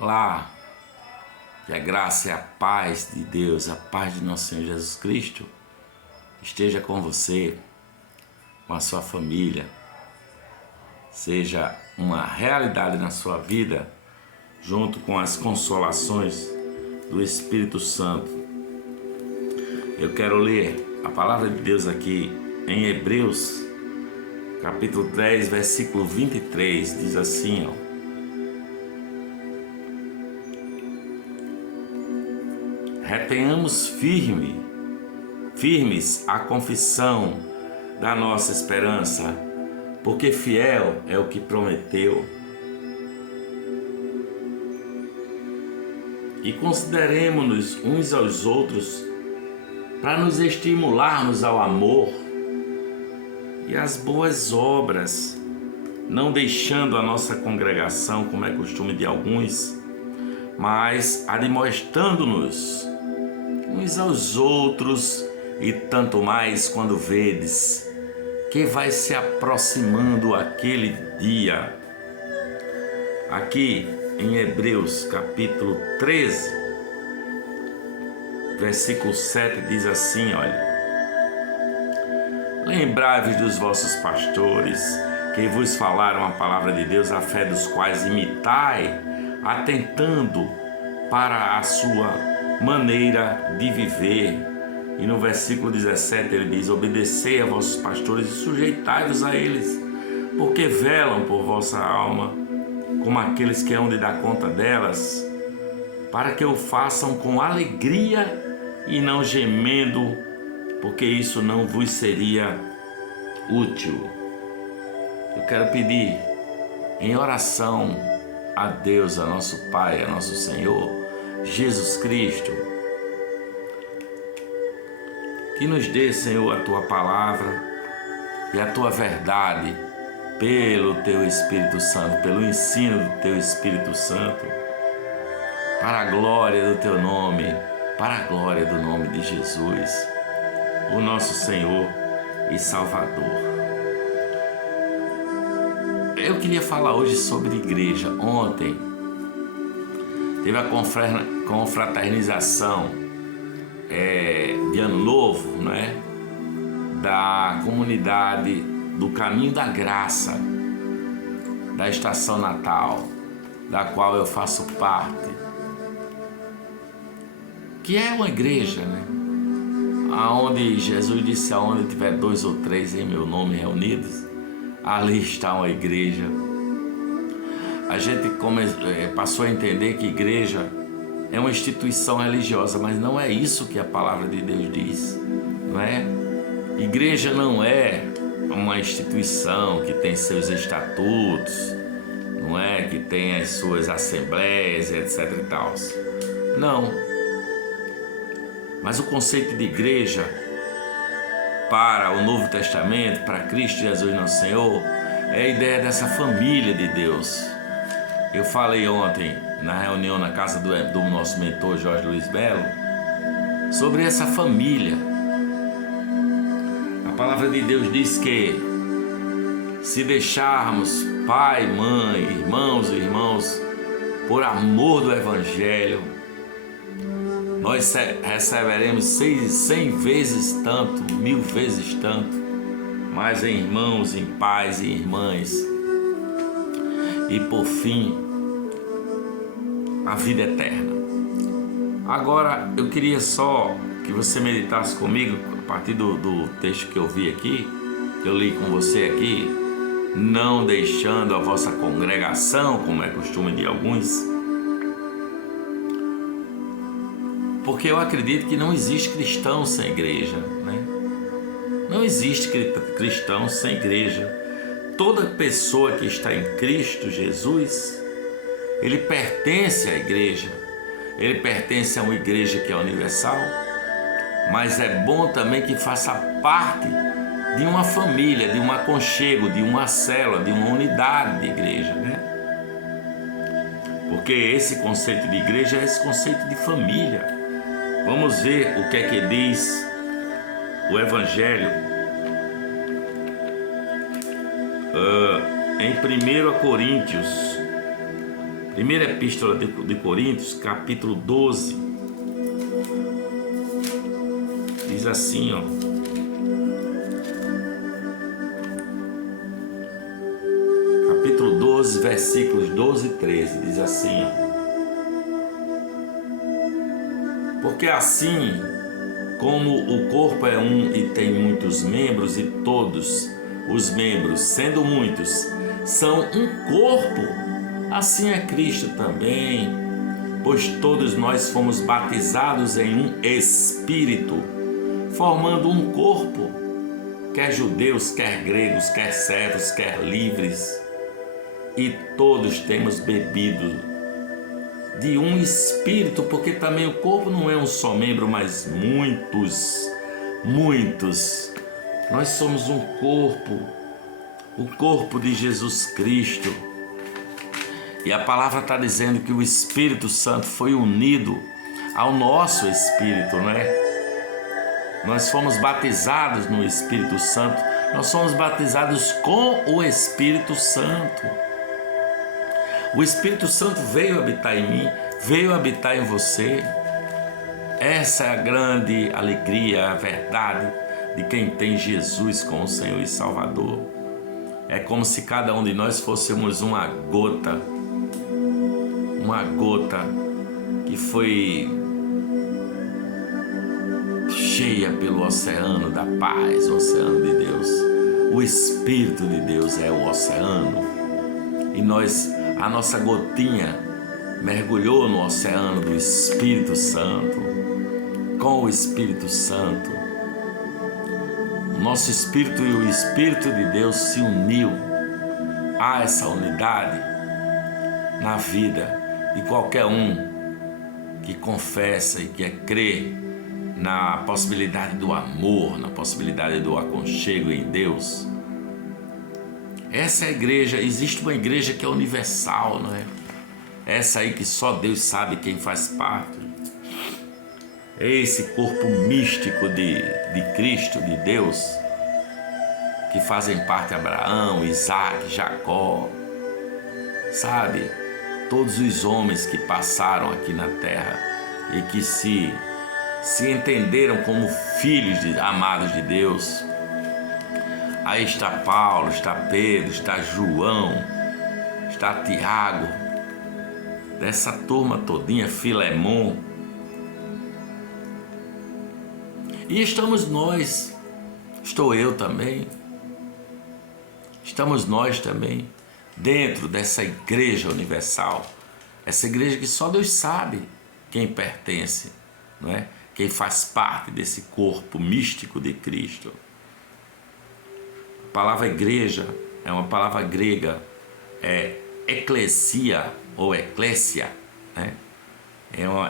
Olá, que a graça e a paz de Deus, a paz de nosso Senhor Jesus Cristo esteja com você, com a sua família, seja uma realidade na sua vida, junto com as consolações do Espírito Santo. Eu quero ler a palavra de Deus aqui em Hebreus, capítulo 10, versículo 23, diz assim, retenhamos firmes a confissão da nossa esperança, porque fiel é o que prometeu. E consideremos-nos uns aos outros para nos estimularmos ao amor e às boas obras, não deixando a nossa congregação, como é costume de alguns, mas admoestando-nos uns aos outros, e tanto mais quando vedes que vai se aproximando aquele dia. Aqui em Hebreus capítulo 13, versículo 7 diz assim, lembrai-vos dos vossos pastores, que vos falaram a palavra de Deus, a fé dos quais imitai, atentando para a sua maneira de viver. E no versículo 17 ele diz, obedecei a vossos pastores e sujeitai-vos a eles, porque velam por vossa alma, como aqueles que hão de dar conta delas, para que o façam com alegria e não gemendo, porque isso não vos seria útil. Eu quero pedir em oração a Deus, a nosso Pai, a nosso Senhor Jesus Cristo, que nos dê, Senhor, a Tua palavra e a Tua verdade pelo Teu Espírito Santo, pelo ensino do Teu Espírito Santo, para a glória do Teu nome, para a glória do nome de Jesus, o nosso Senhor e Salvador. Eu queria falar hoje sobre igreja. Ontem teve a confraternização de Ano Novo, né? Da comunidade do Caminho da Graça, da Estação Natal, da qual eu faço parte, que é uma igreja, né? Aonde Jesus disse, aonde tiver 2 ou 3 em meu nome reunidos, ali está uma igreja. A gente passou a entender que igreja é uma instituição religiosa, mas não é isso que a palavra de Deus diz, não é? Igreja não é uma instituição que tem seus estatutos, não é? Que tem as suas assembleias, etc e tal. Não. Mas o conceito de igreja para o Novo Testamento, para Cristo Jesus nosso Senhor, é a ideia dessa família de Deus. Eu falei ontem na reunião na casa do nosso mentor Jorge Luiz Belo sobre essa família. A palavra de Deus diz que se deixarmos pai, mãe, irmãos e irmãos por amor do Evangelho, nós receberemos 100 vezes tanto, 1000 vezes tanto, mais em irmãos, em pais e irmãs. E por fim, a vida eterna. Agora eu queria só que você meditasse comigo a partir do texto que eu vi aqui, que eu li com você aqui, não deixando a vossa congregação, como é costume de alguns, porque eu acredito que não existe cristão sem igreja, né? Não existe cristão sem igreja. Toda pessoa que está em Cristo Jesus, ele pertence à igreja, ele pertence a uma igreja que é universal, mas é bom também que faça parte de uma família, de um aconchego, de uma célula, de uma unidade de igreja, né? Porque esse conceito de igreja é esse conceito de família. Vamos ver o que é que diz o Evangelho em 1 Coríntios Primeira Epístola de Coríntios, capítulo 12. Diz assim, ó. Capítulo 12, versículos 12 e 13. Diz assim, ó. Porque assim como o corpo é um e tem muitos membros, e todos os membros, sendo muitos, são um corpo, assim é Cristo também, pois todos nós fomos batizados em um Espírito, formando um corpo, quer judeus, quer gregos, quer servos, quer livres, e todos temos bebido de um Espírito, porque também o corpo não é um só membro, mas muitos. Nós somos um corpo, o corpo de Jesus Cristo. E a palavra está dizendo que o Espírito Santo foi unido ao nosso Espírito, não é? Nós fomos batizados no Espírito Santo, nós somos batizados com o Espírito Santo. O Espírito Santo veio habitar em mim, veio habitar em você. Essa é a grande alegria, a verdade de quem tem Jesus como Senhor e Salvador. É como se cada um de nós fôssemos uma gota que foi cheia pelo oceano da paz, o oceano de Deus. O Espírito de Deus é o oceano. E a nossa gotinha mergulhou no oceano do Espírito Santo. Com o Espírito Santo, o nosso Espírito e o Espírito de Deus se uniu. Há essa unidade na vida de qualquer um que confessa e que crê na possibilidade do amor, na possibilidade do aconchego em Deus. Essa é a igreja. Existe uma igreja que é universal, não é? Essa aí que só Deus sabe quem faz parte. É esse corpo místico de Cristo, de Deus, que fazem parte Abraão, Isaac, Jacó, sabe? Todos os homens que passaram aqui na terra e que se entenderam como filhos amados de Deus. Aí está Paulo, está Pedro, está João, está Tiago, dessa turma todinha, Filemon. E estamos nós, estou eu também, estamos nós também, dentro dessa igreja universal, essa igreja que só Deus sabe quem pertence, não é? Quem faz parte desse corpo místico de Cristo. A palavra igreja é uma palavra grega, é eclesia ou eclésia, né?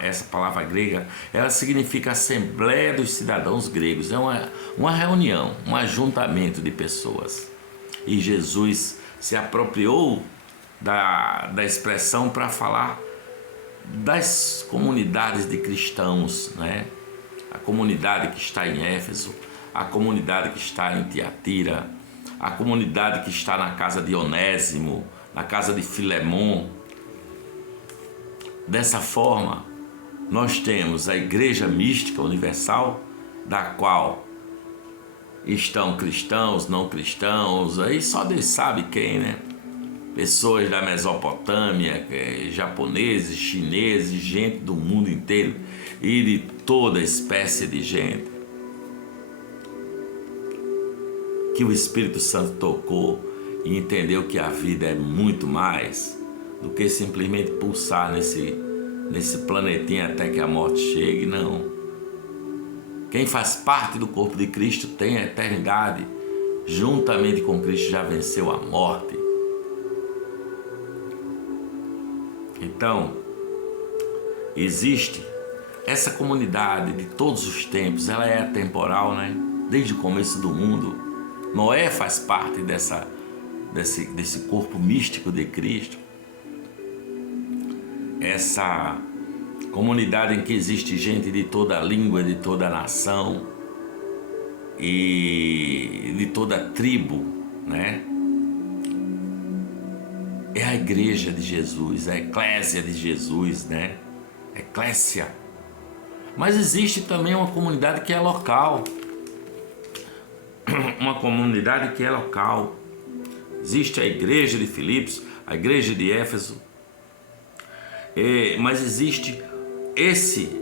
Essa palavra grega, ela significa Assembleia dos Cidadãos Gregos. É uma reunião, um ajuntamento de pessoas. E Jesus se apropriou da expressão para falar das comunidades de cristãos, né? A comunidade que está em Éfeso, a comunidade que está em Tiatira, a comunidade que está na casa de Onésimo, na casa de Filemon. Dessa forma, nós temos a Igreja Mística Universal, da qual estão cristãos, não cristãos, aí só Deus sabe quem, né? Pessoas da Mesopotâmia, japoneses, chineses, gente do mundo inteiro e de toda espécie de gente que o Espírito Santo tocou e entendeu que a vida é muito mais do que simplesmente pulsar nesse planetinha até que a morte chegue. Não. Quem faz parte do corpo de Cristo tem a eternidade. Juntamente com Cristo já venceu a morte. Então, existe essa comunidade de todos os tempos. Ela é atemporal, né? Desde o começo do mundo. Noé faz parte desse corpo místico de Cristo. Essa comunidade em que existe gente de toda língua, de toda nação e de toda tribo, né? É a igreja de Jesus, a eclésia de Jesus, né? Eclésia. Mas existe também uma comunidade que é local. Uma comunidade que é local. Existe a igreja de Filipos, a igreja de Éfeso. Mas existe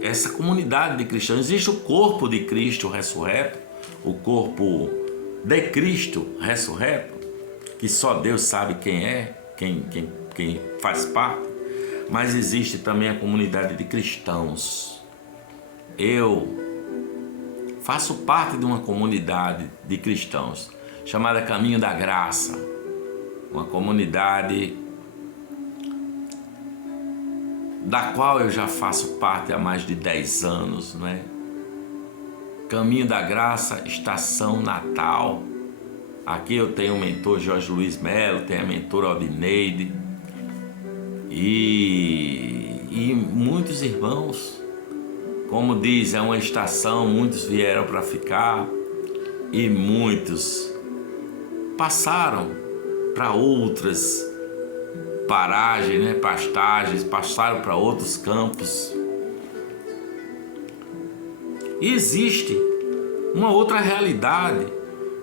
essa comunidade de cristãos. Existe o corpo de Cristo ressurreto, o corpo de Cristo ressurreto, que só Deus sabe quem é, quem faz parte. Mas existe também a comunidade de cristãos. Eu faço parte de uma comunidade de cristãos chamada Caminho da Graça, uma comunidade da qual eu já faço parte há mais de 10 anos, né? Caminho da Graça, Estação Natal. Aqui eu tenho o mentor Jorge Luiz Melo, tenho a mentora Aldineide e muitos irmãos. Como diz, é uma estação, muitos vieram para ficar e muitos passaram para outras paragens, né, pastagens, passaram para outros campos. E existe uma outra realidade,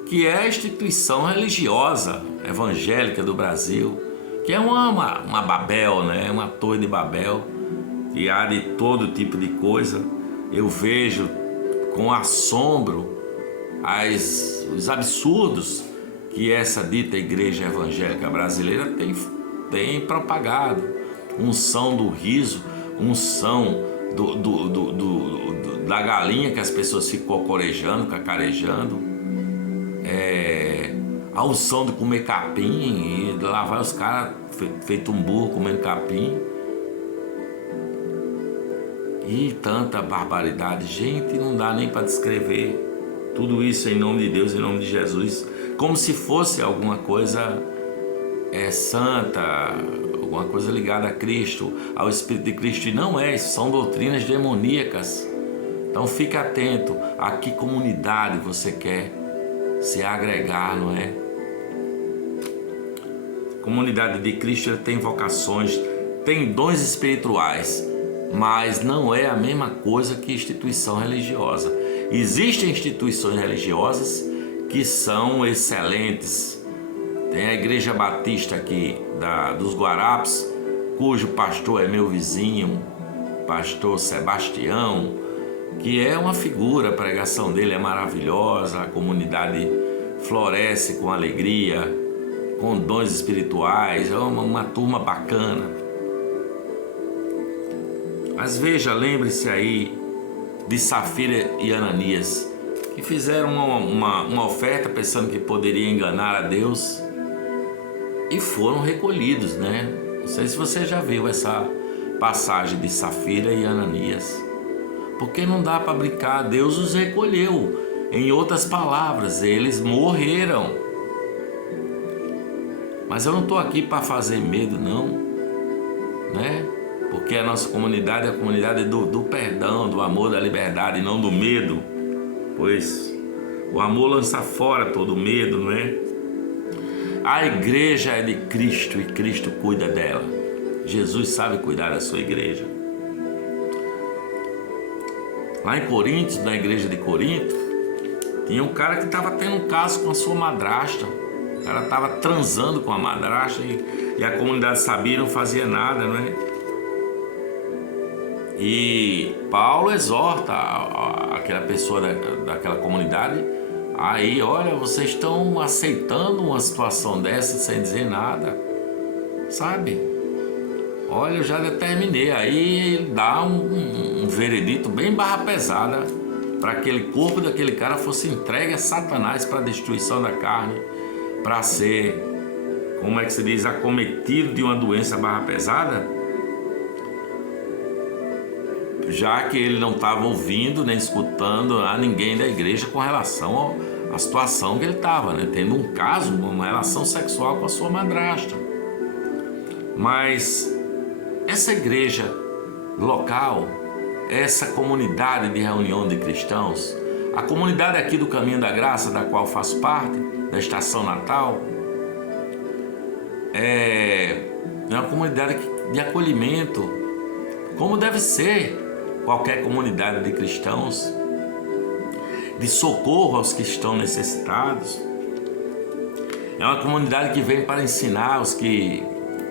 que é a instituição religiosa evangélica do Brasil, que é uma Babel, né, uma torre de Babel, que há de todo tipo de coisa. Eu vejo com assombro os absurdos que essa dita igreja evangélica brasileira tem propagado. Unção do riso, unção da galinha que as pessoas ficam cocorejando, cacarejando, a unção de comer capim, e lá vai os caras feito um burro comendo capim. E tanta barbaridade, gente, não dá nem para descrever. Tudo isso em nome de Deus, em nome de Jesus, como se fosse alguma coisa santa, alguma coisa ligada a Cristo, ao Espírito de Cristo, e não é, isso são doutrinas demoníacas. Então fique atento a que comunidade você quer se agregar, não é? A comunidade de Cristo tem vocações, tem dons espirituais, mas não é a mesma coisa que instituição religiosa. Existem instituições religiosas que são excelentes. Tem a Igreja Batista aqui dos Guarapes, cujo pastor é meu vizinho, pastor Sebastião, que é uma figura, a pregação dele é maravilhosa, a comunidade floresce com alegria, com dons espirituais, é uma turma bacana. Mas veja, lembre-se aí de Safira e Ananias, que fizeram uma oferta pensando que poderia enganar a Deus e foram recolhidos, né? Não sei se você já viu essa passagem de Safira e Ananias. Porque não dá para brincar, Deus os recolheu. Em outras palavras, eles morreram. Mas eu não estou aqui para fazer medo, não, né? Porque a nossa comunidade é a comunidade do perdão, do amor, da liberdade, e não do medo. Pois o amor lança fora todo medo, não é? A igreja é de Cristo e Cristo cuida dela. Jesus sabe cuidar da sua igreja. Lá em Coríntios, na igreja de Corinto, tinha um cara que estava tendo um caso com a sua madrasta. O cara estava transando com a madrasta e a comunidade sabia e não fazia nada, não é? E Paulo exorta aquela pessoa daquela comunidade. Aí, olha, vocês estão aceitando uma situação dessa sem dizer nada, sabe? Olha, eu já determinei. Aí ele dá um veredito bem barra pesada para aquele corpo daquele cara fosse entregue a Satanás para a destruição da carne, para ser, como é que se diz, acometido de uma doença barra pesada, já que ele não estava ouvindo nem escutando a ninguém da igreja com relação à situação que ele estava, né? Tendo um caso, uma relação sexual com a sua madrasta. Mas essa igreja local, essa comunidade de reunião de cristãos, a comunidade aqui do Caminho da Graça, da qual faço parte, da Estação Natal, é uma comunidade de acolhimento, como deve ser qualquer comunidade de cristãos, de socorro aos que estão necessitados. É uma comunidade que vem para ensinar os que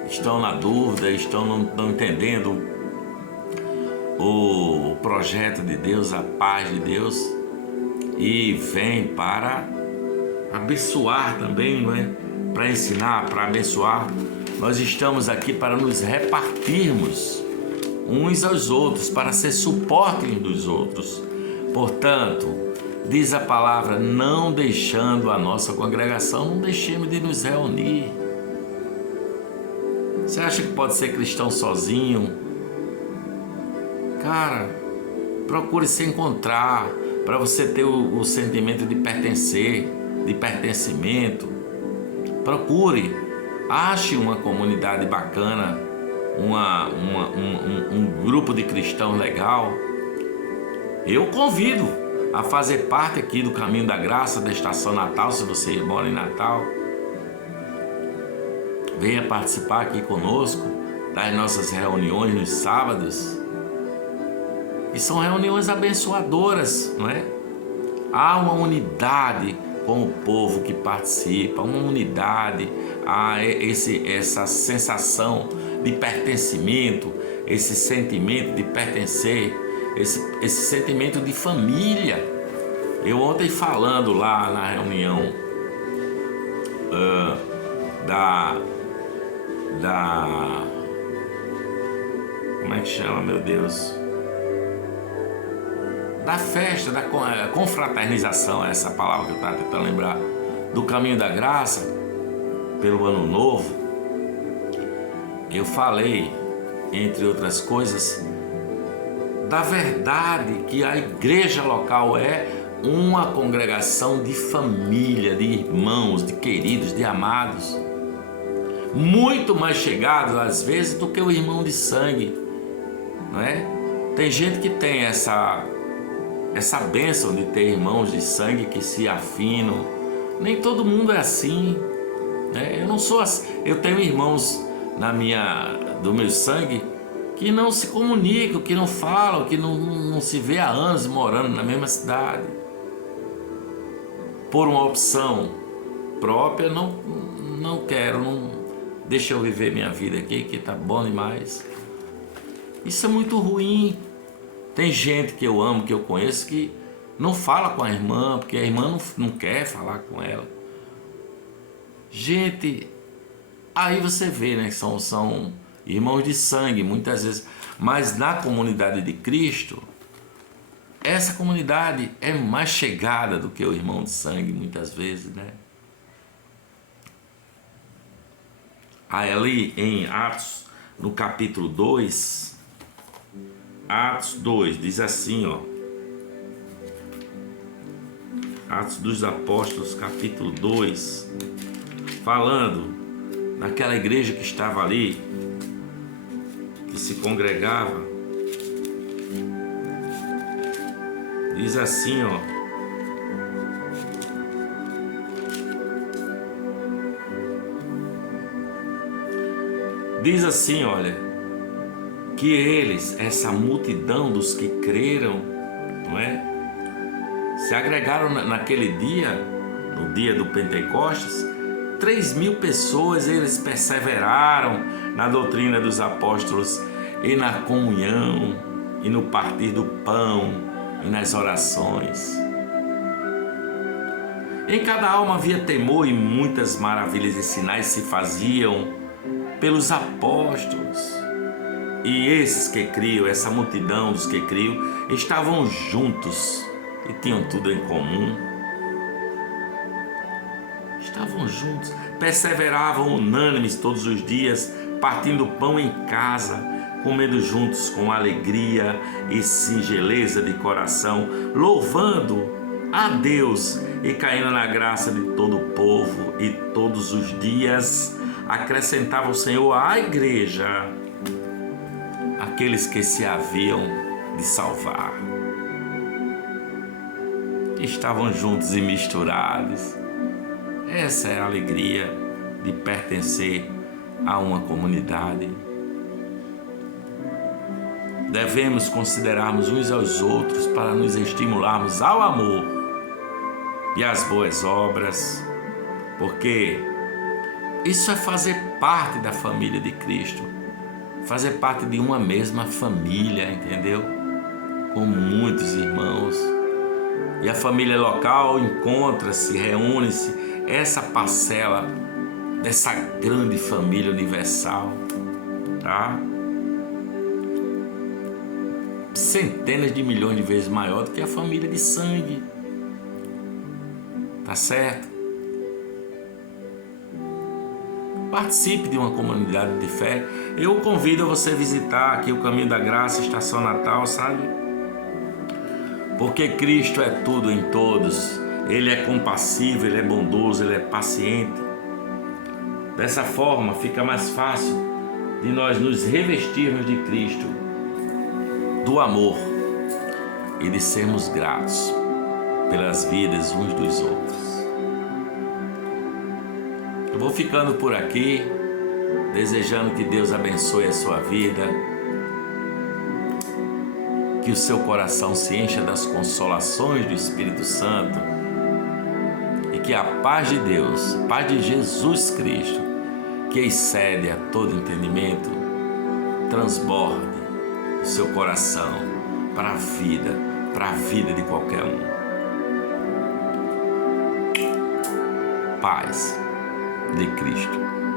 estão na dúvida, não entendendo o projeto de Deus, a paz de Deus, e vem para abençoar também, não é? Para ensinar, para abençoar. Nós estamos aqui para nos repartirmos uns aos outros, para ser suporte uns dos outros. Portanto, diz a palavra, não deixando a nossa congregação, não deixemos de nos reunir. Você acha que pode ser cristão sozinho? Cara, procure se encontrar para você ter o sentimento de pertencer, de pertencimento. Procure, ache uma comunidade bacana, um grupo de cristãos legal. Eu convido a fazer parte aqui do Caminho da Graça, da Estação Natal, se você mora em Natal. Venha participar aqui conosco das nossas reuniões nos sábados. E são reuniões abençoadoras, não é? Há uma unidade com o povo que participa, uma unidade, há essa sensação de pertencimento, esse sentimento de pertencer, esse sentimento de família. Eu ontem falando lá na reunião como é que chama, meu Deus? Da festa, da confraternização, essa palavra que eu estava tentando lembrar, do Caminho da Graça, pelo Ano Novo, eu falei, entre outras coisas, da verdade que a igreja local é uma congregação de família, de irmãos, de queridos, de amados, muito mais chegados às vezes do que o irmão de sangue, não é? Tem gente que tem essa bênção de ter irmãos de sangue que se afinam. Nem todo mundo é assim, né? Eu não sou assim. Eu tenho irmãos do meu sangue que não se comunicam, que não falam, que não se vê há anos morando na mesma cidade. Por uma opção própria, não quero, deixa eu viver minha vida aqui, que tá bom demais. Isso é muito ruim. Tem gente que eu amo, que eu conheço, que não fala com a irmã, porque a irmã não quer falar com ela. Gente, aí você vê, né, que são irmãos de sangue, muitas vezes. Mas na comunidade de Cristo, essa comunidade é mais chegada do que o irmão de sangue, muitas vezes, né? Aí ali em Atos, no capítulo 2... Atos 2, diz assim, ó. Atos dos Apóstolos, capítulo 2, falando daquela igreja que estava ali, que se congregava. Diz assim, ó. Diz assim, olha, que eles, essa multidão dos que creram, não é? Se agregaram naquele dia, no dia do Pentecostes, 3.000 pessoas, eles perseveraram na doutrina dos apóstolos e na comunhão, e no partir do pão, e nas orações. Em cada alma havia temor e muitas maravilhas e sinais se faziam pelos apóstolos. E esses que criam, essa multidão dos que criam, estavam juntos e tinham tudo em comum. Estavam juntos, perseveravam unânimes todos os dias, partindo pão em casa, comendo juntos com alegria e singeleza de coração, louvando a Deus e caindo na graça de todo o povo. E todos os dias acrescentava o Senhor à igreja aqueles que se haviam de salvar. Estavam juntos e misturados. Essa é a alegria de pertencer a uma comunidade. Devemos considerarmos uns aos outros para nos estimularmos ao amor e às boas obras, porque isso é fazer parte da família de Cristo, fazer parte de uma mesma família, entendeu? Com muitos irmãos. E a família local encontra-se, reúne-se, essa parcela dessa grande família universal, tá? Centenas de milhões de vezes maior do que a família de sangue, tá certo? Participe de uma comunidade de fé. Eu convido a você a visitar aqui o Caminho da Graça, Estação Natal, sabe? Porque Cristo é tudo em todos. Ele é compassivo, Ele é bondoso, Ele é paciente. Dessa forma fica mais fácil de nós nos revestirmos de Cristo, do amor e de sermos gratos pelas vidas uns dos outros. Eu vou ficando por aqui, desejando que Deus abençoe a sua vida, que o seu coração se encha das consolações do Espírito Santo e que a paz de Deus, a paz de Jesus Cristo, que excede a todo entendimento, transborde o seu coração para a vida de qualquer um. Paz de Cristo.